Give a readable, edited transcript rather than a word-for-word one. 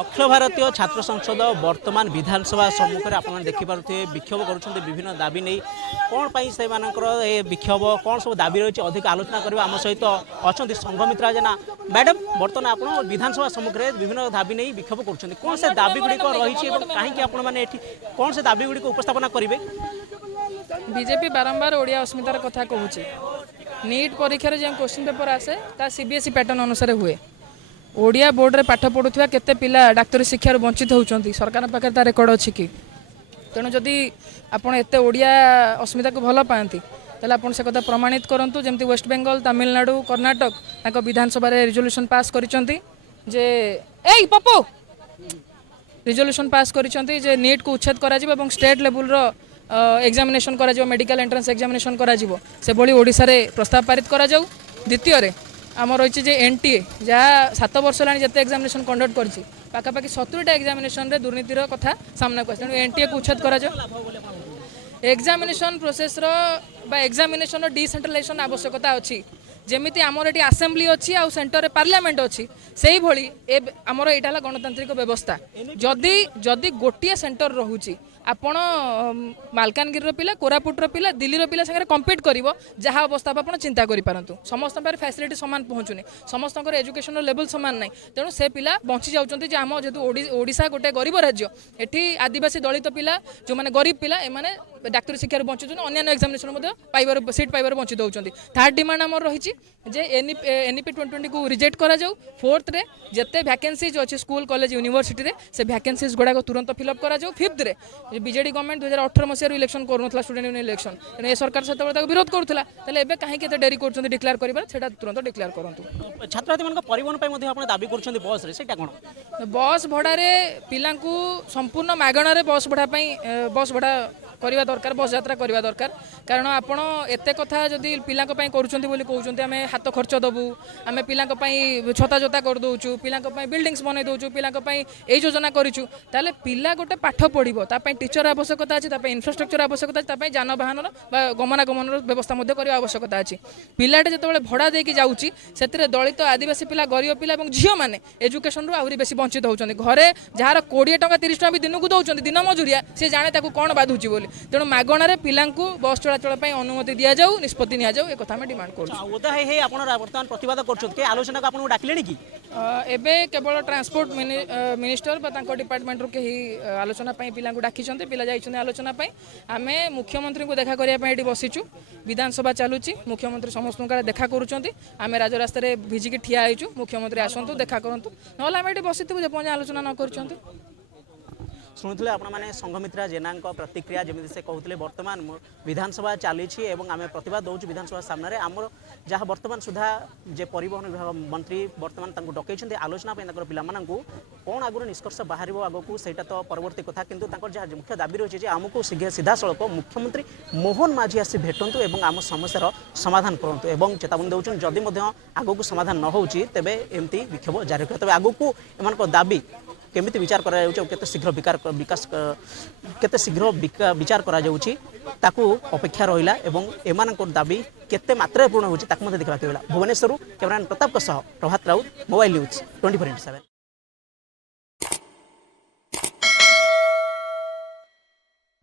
अखिल भारतीय छात्र संसद वर्तमान विधानसभा सम्मुख में आप देखिपे विक्षोभ कर विभिन्न दाबी नहीं कौन पाई से विक्षोभ कौन सब दाबी रही अधिक आलोचना करवा आम सहित अच्छा संघमित्रा जेना मैडम बर्तमान आप विधानसभा सम्मुख में विभिन्न दाबी नहीं विक्षोभ कर कौन से दाबी गुड़िक रही कहीं आपने कौन से दाबी गुड़िक उपस्थापना करेंगे बीजेपी बारंबार ओडिया अस्मितार कथा कहूँ नीट परीक्षार जो क्वेश्चन पेपर आसे ता सीबीएसई पैटर्न अनुसार हुए ओडिया बोर्ड रे पाठ पढ़ुवा केते पिला डाक्तरी शिक्षार वंचित होउचंती सरकार पाखे ता रेकर्ड अछि कि तेणु जदि आपण एते ओडिया अस्मिता को भल पाती ताले आपण से कथा प्रमाणित करंतु जेमती वेस्ट बेंगल तमिलनाडु कर्नाटक ताको विधानसभा रे रिजोल्यूशन पास करिसंती जे एई पप्पू रिजोल्यूशन पास करिसंती जे नीट को उच्छेद करा जिवो एवं स्टेट लेवल रो एग्जामिनेशन करा जिवो मेडिकल एंट्रेंस एग्जामिनेशन करा जिवो से भली ओडिसा रे प्रस्ताव पारित करा जाऊ द्वितीय रे आम रही जे एनटीए जहाँ 7 वर्ष होगा जिते एग्जामिनेशन कंडक्ट कर पाखापाखि 70टा एग्जामिनेशन रे दुर्नीतिर कथा सामना को तेणु एनटीए को उच्छेद करा एग्जामिनेशन प्रोसेस रो बा एग्जामिनेशन डिसेंट्रलाइजेशन आवश्यकता अच्छी जमीती आमर ये आसेम्बली अच्छी आउ सेंटर पार्लियामेंट अच्छी से भली आमर यहाँ गणतांत्रिक व्यवस्था जदि जदि गोटे सेंटर रोचे आपण मालकानगिरी पिला कोरापुटर पिला दिल्ली पिला सागर कम्पीट कर जहाँ अवस्था आप चिंता करूँ समस्त फैसिलिटी सामान पहुँचुनी समस्त एजुकेशन लेवल सामान ना तेणु से पिला बंची जाऊँच आम जेहतु ओडिशा गोटे गरीब राज्य एटी आदिवासी दलित पिला जो मैंने गरीब पिला एमाने डाक्तरी शिक्षार बंचुन अन्य एग्जामिनेशन पाइबार सीट पाइबार वंचित होती थर्ड डिमांड आम रही जे एनईपी 2020 को रिजेक्ट करा जाऊ फोर्थ रे जिते वैकेंसीज अच्छी स्कूल कॉलेज यूनिवर्सिटी रे से वैकेंसीज गुड़ाक तुरंत फिलअप करा जाऊ फिफ्थ रे बीजेडी गवर्नमेंट 2018 मसीह इलेक्शन करूला स्टूडेंट यूनियन इलेक्शन ए सरकार से विरोध करूला कहीं डेरी कर डिक्लेयर कर तुरंत डिक्लेयर करूँ छात्र परिवहन दाबी कर बस बस भड़े पिला संपूर्ण मागणार बस भड़ा बस भड़ा करवा दरकार बस यात्रा करवा दरकार कारण आपण एते कथा जदि पिला कहते आम हाथ खर्च दबू आम पिला छता जोता कर दौचु पिला बिल्डिंग्स बनई दौचु पिला यही योजना करूँ ताले पिला गोटे पाठ पढ़ो टीचर आवश्यकता अच्छी इनफ्रास्ट्रक्चर आवश्यकता अच्छी जानवाहन गमनागमन व्यवस्था करने आवश्यकता अच्छी पिलाटे जो भड़ा देकी जाऊँगी से दलित आदिवासी पिला गरीब पिला झील मैंने एजुकेशन रू आहरी बेसी वंचित होती घरे जार 20 टंका 30 टंका भी दिन को दौरान दिन मजुरिया सी जाने कौन बाधुची बोली तेणु मागणार पिला बस चलाचल अनुमति दि जाऊ निष्पत्ति नि जाऊ एक डिमांड कर प्रतिवाद कर आलोचना को डाकिले कि एबे केवल ट्रांसपोर्ट मिनिस्टर डिपार्टमेंट कहीं आलोचना पिला डाकी पिला जाइए आलोचना आम मुख्यमंत्री को देखा करने बसीचु विधानसभा चलुची मुख्यमंत्री समस्त देखा करें राजरास्त भिजिकी ठिया होइचु मुख्यमंत्री आसतु देखा करूँ ना आम ये बसी जे आलोचना न कर शुणुले आपने संघमित्रा जेना प्रतिक्रिया जमी से कहते बर्तमान विधानसभा चली आम प्रतिवाद दौर विधानसभा सामने आमर जहाँ बर्तमान सुधा जे परिवहन विभाग मंत्री बर्तमान डकई आलोचना पाँ कौन आगुरी निष्कर्ष बाहर आगक से तो परवर्ती कथा किंतु जहाँ मुख्य दाबी रही है आमको सीधा सड़क मुख्यमंत्री मोहन माझी आसी भेटतु और आम समस्यार समाधान करूँ और चेतावनी दौन जदि आगक समाधान न हो तेबे एमती विक्षोभ जारी रखे तेज आगक एम दाबी केमिति विचार करा जाउछि केते शीघ्र विकास केते शीघ्र विचार करा जाउछि ताकू अपेक्षा रहिला एवं एमानक दाबी केते मात्रा पूर्ण होछि ताकू मते देखबा केला भुवनेश्वर कैमरामैन प्रताप सह प्रभात राउत मोबाइल न्यूज 24/7।